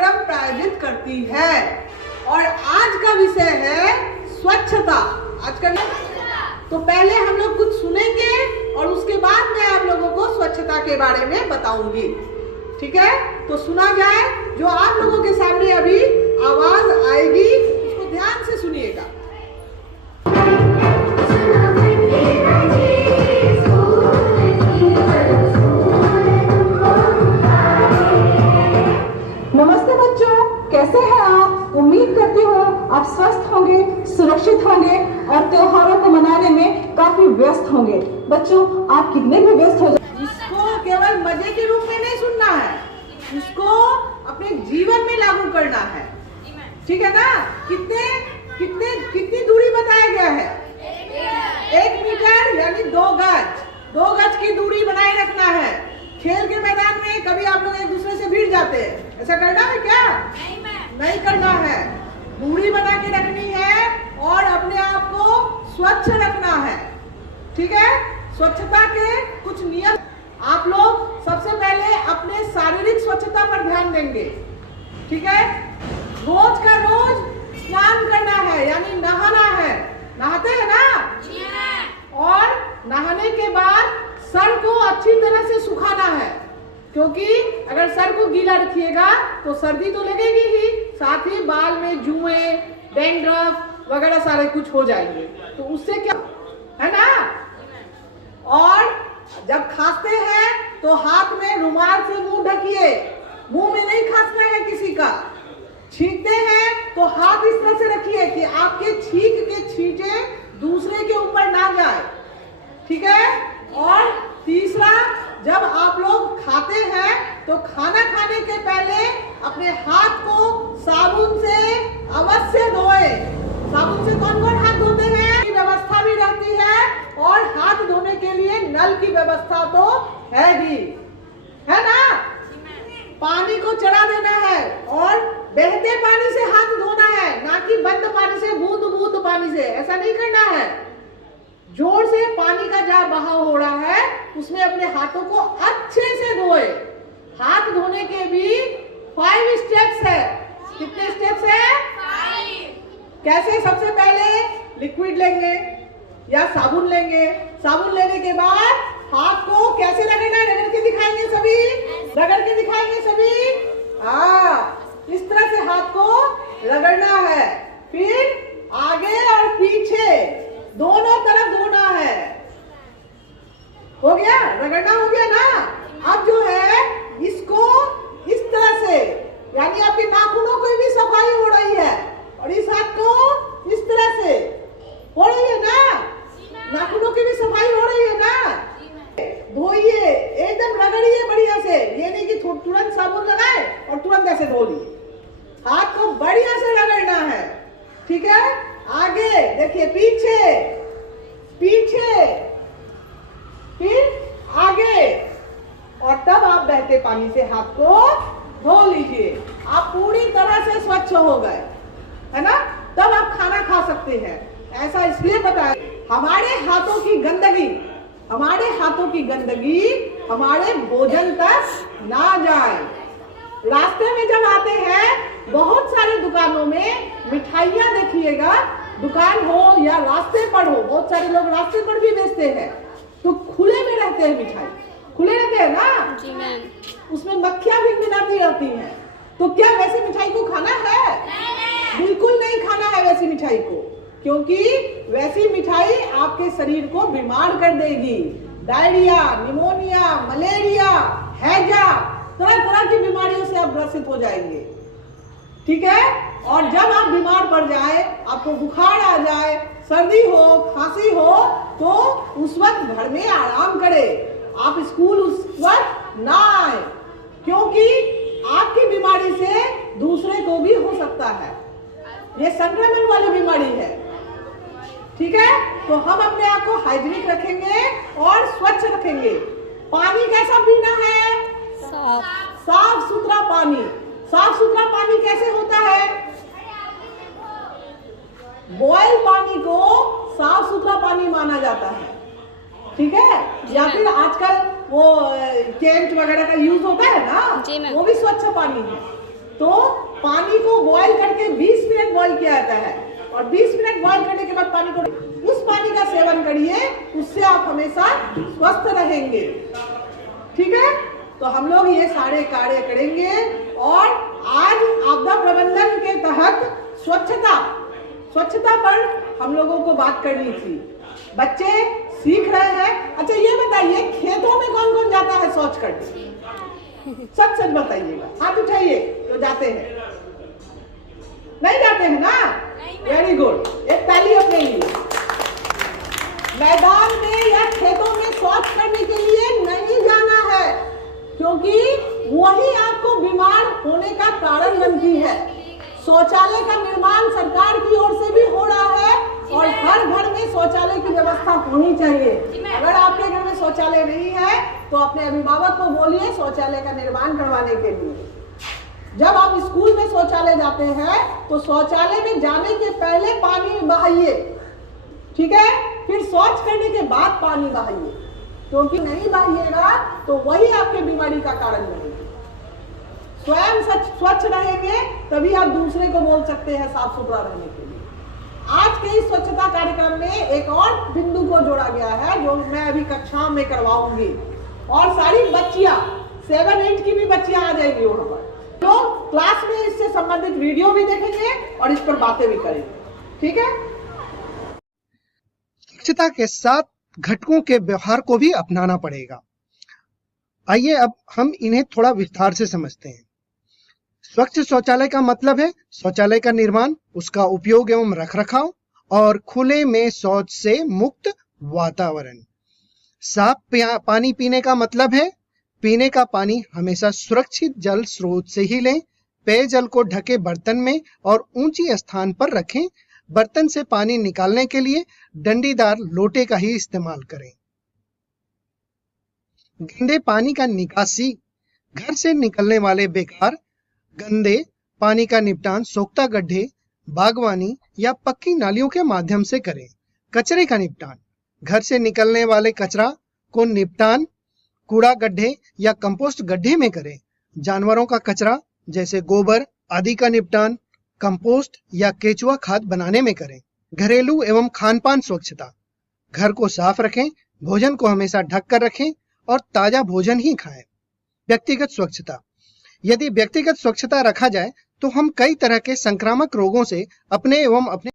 कार्यक्रम प्रायोजित करती है। और आज का विषय है स्वच्छता। आज का तो पहले हम लोग कुछ सुनेंगे और उसके बाद मैं आप लोगों को स्वच्छता के बारे में बताऊंगी। ठीक है, तो सुना जाए। जो आप लोगों के सामने अभी आवाज आएगी उसको ध्यान से सुनिएगा। नमस्ते बच्चों, कैसे हैं आप? उम्मीद करती हूँ आप स्वस्थ होंगे, सुरक्षित होंगे और त्योहारों को मनाने में काफी व्यस्त होंगे। बच्चों, आप कितने भी व्यस्त हो जाए, इसको केवल मजे के रूप में नहीं सुनना है, इसको अपने जीवन में लागू करना है। ठीक है ना? कितनी दूरी बताया गया है? 1 मीटर यानी 2 गज। 2 गज की दूरी बनाए रखना है। खेल के मैदान में कभी आप लोग एक दूसरे से भिड़ जाते हैं, ऐसा करना है क्या? नहीं करना है। दूरी बना के रखनी है और अपने आप को स्वच्छ रखना है। ठीक है? स्वच्छता के कुछ नियम। आप लोग सबसे पहले अपने शारीरिक स्वच्छता पर ध्यान देंगे। ठीक है? रोज का रोज स्नान करना है, यानी नहाना है। नहाते हैं ना? और नहाने के बाद सर को अच्छी तरह से सुखाना है, क्योंकि अगर सर को गीला रखिएगा तो सर्दी तो लगेगी ही, साथ ही बाल में जुएं, डैंड्रफ वगैरह सारे कुछ हो जाएंगे। तो उससे क्या है ना? और जब खांसते हैं तो हाथ में रुमाल से मुंह ढकिए। मुंह में नहीं खांसना है किसी का। छींकते हैं तो हाथ इस तरह से रखिए कि आपके छींक के छींटे दूसरे के ऊपर ना जाए। ठीक है? और तीसरा, जब आप लोग खाते हैं तो खाना खाने के पहले अपने हाथ को साबुन से अवश्य धोएं। साबुन से कौन कौन हाथ धोते हैं? की व्यवस्था भी रहती है और हाथ धोने के लिए नल की व्यवस्था तो है ही, है ना? पानी को चढ़ा देना है और बहते पानी से हाथ धोना है, ना कि बंद पानी से, बूंद बूंद पानी से। ऐसा नहीं करना है। जोर से पानी का जहाँ बहाव हो रहा है उसमें अपने हाथों को अच्छे से धोए। हाथ धोने के भी 5 स्टेप्स है। कितने स्टेप्स है? 5। कैसे? सबसे पहले लिक्विड लेंगे या साबुन लेंगे। साबुन लेने के बाद हाथ को कैसे रगड़ना है? रगड़ के दिखाएंगे सभी। रगड़ के दिखाएंगे सभी। हाँ, इस तरह से हाथ को रगड़ना है। फिर आगे और पीछे दोनों तरफ धोना है। हो गया? रगड़ना हो गया ना? अब जो है इसको इस तरह से, यानी आपके नाखूनों की भी सफाई हो रही है और इस हाथ को इस तरह से हो रही है ना? नाखूनों की भी सफाई हो रही है ना? धोइए, एकदम रगड़िए बढ़िया से। ये नहीं कि तुरंत साबुन लगाए और तुरंत ऐसे धो लिए। हाथ को बढ़िया से रगड़ना है। ठीक है? आगे देखिए, पीछे, फिर आगे, और तब आप बहते पानी से हाथ को धो लीजिए। आप पूरी तरह से स्वच्छ हो गए, है ना? तब आप खाना खा सकते हैं। ऐसा इसलिए बताया, हमारे हाथों की गंदगी हमारे भोजन तक ना जाए। रास्ते में जब आते हैं बहुत सारे दुकानों में मिठाइयाँ देखिएगा, दुकान हो या रास्ते पर हो, बहुत सारे लोग रास्ते पर भी बेचते हैं, तो खुले में रहते हैं मिठाई। खुले रहते हैं ना? जी मैम। उसमें मक्खियाँ भी मिलाती रहती हैं। तो क्या वैसी मिठाई को खाना है? बिल्कुल नहीं खाना है वैसी मिठाई को, क्योंकि वैसी मिठाई आपके शरीर को बीमार कर देगी। डायरिया, निमोनिया, मलेरिया, हैजा, तरह तरह की बीमारियों से आप ग्रसित हो जाएंगे। ठीक है? और जब आप बीमार पड़ जाए, आपको बुखार आ जाए, सर्दी हो, खांसी हो, तो उस वक्त घर में आराम करें। आप स्कूल उस वक्त ना आए, क्योंकि आपकी बीमारी से दूसरे को भी हो सकता है। ये संक्रमण वाली बीमारी है। ठीक है? तो हम अपने आप को हाइजीनिक रखेंगे और स्वच्छ रखेंगे। पानी कैसा पीना है? साफ सुथरा पानी। साफ सुथरा पानी कैसे होता है? बॉयल पानी को साफ सुथरा पानी माना जाता है। ठीक है? या फिर आजकल वो कैंट वगैरह का यूज होता है ना, वो भी स्वच्छ पानी है। तो पानी को बॉईल करके 20 मिनट बॉईल किया जाता है और 20 मिनट बॉईल करने के बाद पानी को उस पानी का सेवन करिए, उससे आप हमेशा स्वस्थ रहेंगे। ठीक है, तो हम लोग ये सारे कार्य करेंगे। और आज आपदा प्रबंधन के तहत स्वच्छता पर हम लोगों को बात करनी थी। बच्चे सीख रहे हैं। अच्छा ये बताइए, खेतों में कौन कौन जाता है शौच करने? सच बताइएगा, हाथ उठाइए तो जाते हैं। नहीं जाते हैं ना? वेरी गुड, एक ताली अपने लिए। मैदान में या खेतों में शौच करने के लिए नहीं जाना है, क्योंकि वही आपको बीमार होने का कारण बनती है। शौचालय का निर्माण सरकार की ओर से भी हो रहा है और हर घर में शौचालय की व्यवस्था होनी चाहिए। अगर आपके घर में शौचालय नहीं है तो अपने अभिभावक को बोलिए शौचालय का निर्माण करवाने के लिए। जब आप स्कूल में शौचालय जाते हैं तो शौचालय में जाने के पहले पानी बहाइए, ठीक है? फिर शौच करने के बाद पानी बहाइए, क्योंकि नहीं बहाइएगा तो वही आपके बीमारी का कारण बनेगी। स्वयं स्वच्छ रहेंगे तभी आप दूसरे को बोल सकते हैं साफ सुथरा रहने के लिए। आज के इस स्वच्छता कार्यक्रम में एक और बिंदु को जोड़ा गया है जो मैं अभी कक्षा में करवाऊंगी, और सारी बच्चियां 7-8 की भी बच्चियां आ जाएंगी वहां पर। तो क्लास में इससे संबंधित वीडियो भी देखेंगे और इस पर बातें भी करेंगे। ठीक है? स्वच्छता के साथ घटकों के व्यवहार को भी अपनाना पड़ेगा। आइए अब हम इन्हें थोड़ा विस्तार से समझते हैं। स्वच्छ शौचालय का मतलब है शौचालय का निर्माण, उसका उपयोग एवं रखरखाव और खुले में शौच से मुक्त वातावरण। साफ पानी पीने का मतलब है पीने का पानी हमेशा सुरक्षित जल स्रोत से ही लें। पेयजल को ढके बर्तन में और ऊंची स्थान पर रखें। बर्तन से पानी निकालने के लिए डंडीदार लोटे का ही इस्तेमाल करें। गंदे पानी का निकासी, घर से निकलने वाले बेकार गंदे पानी का निपटान सोख्ता गड्ढे, बागवानी या पक्की नालियों के माध्यम से करें। कचरे का निपटान, घर से निकलने वाले कचरा को निपटान कूड़ा गड्ढे या कंपोस्ट गड्ढे में करें। जानवरों का कचरा जैसे गोबर आदि का निपटान कंपोस्ट या केचुआ खाद बनाने में करें। घरेलू एवं खानपान स्वच्छता, घर को साफ रखें, भोजन को हमेशा ढक कर रखें और ताजा भोजन ही खाएं। व्यक्तिगत स्वच्छता, यदि व्यक्तिगत स्वच्छता रखा जाए तो हम कई तरह के संक्रामक रोगों से अपने एवं अपने